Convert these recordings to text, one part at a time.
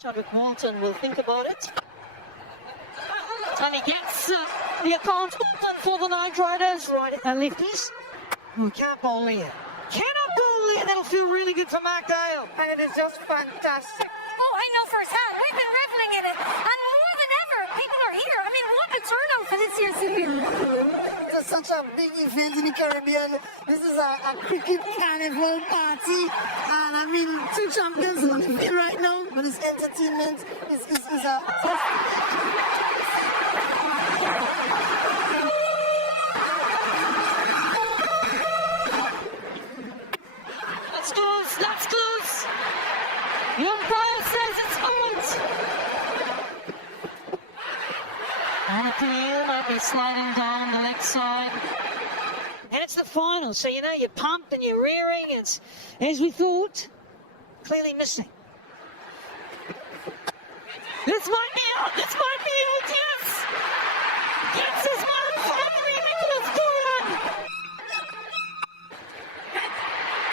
Chadwick Walton will think about it. And he gets the account open for the Night Riders. Right, and Lifties. Oh, can't bowl here. Cannot bowl here. That'll feel really good for Mark Dale. And it is just fantastic. Oh, I know firsthand. We've been reveling in it. And more than ever, people are here. I mean, what a turnout for this year's CPL. It's such a big event in the Caribbean. This is a cricket carnival party. And I mean, two champions on the field right now. But this entertainment is a... That's close. The umpire says it's out. And the PL might be sliding down the leg side. And it's the final, so you know you're pumped and you're rearing. It's, as we thought, clearly missing. This might be out. This might be out, yes. Gets his man finally, Nicholas Doran.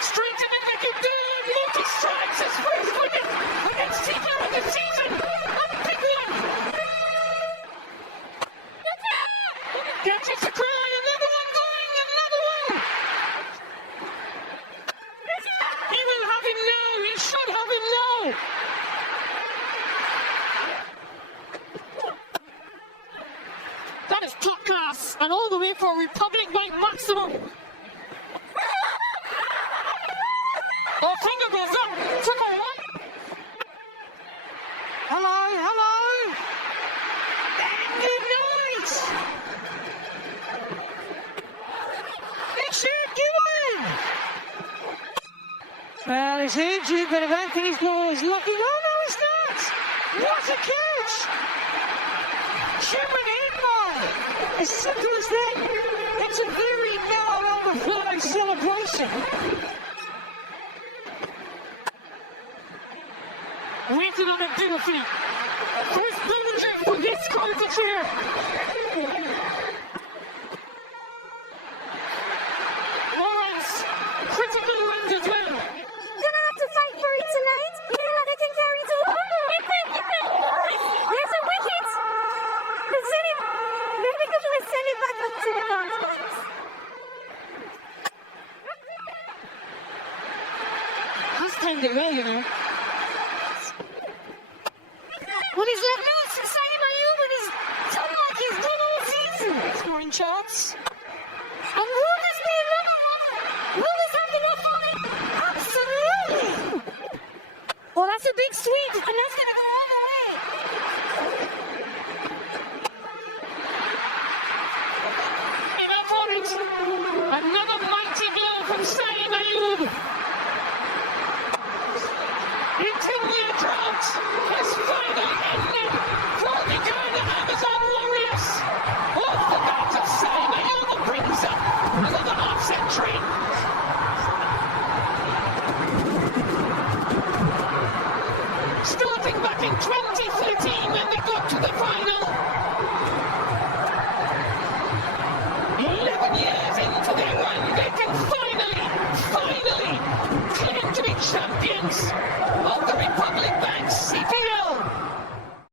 Straight to the wicket, Doran. Multi-strikes his first wicket against CPL of the season. And a big one. Catches the cry. Another one going. Another one. He will have him now. He should have him now. That is top class, and all the way for Republic by maximum. Oh, finger goes up. Took a one. Hello. Good night. It's Given. Well, it's injured, but I don't think he's lucky. Oh, no, he's not. What a catch. Chipman in by. As simple as that. It's a very now overflowing celebration. Waited on a beautifully. First villager for this competition. Lawrence, critical runs as well. Gonna have to fight for it tonight. You feel like I can carry it all. There's a wicket. Let's send it. Maybe we can send it back up to the front. Last time they were, you know. When he's let loose, Saeed Ayub, and he's done like he's done all season. Scoring charts. And will this be another one? Will this have enough on it? Absolutely! Well, that's a big sweep, and that's going to go all the way. Enough on it! Another mighty blow from Saeed Ayub. Until the drought has finally ended for the Ghana Amazon Warriors. Off the bat of Saeed Ayub brings up another offset train. Starting back in 2013 when they got to the final. 11 years into their run, they can finally claim to be champions.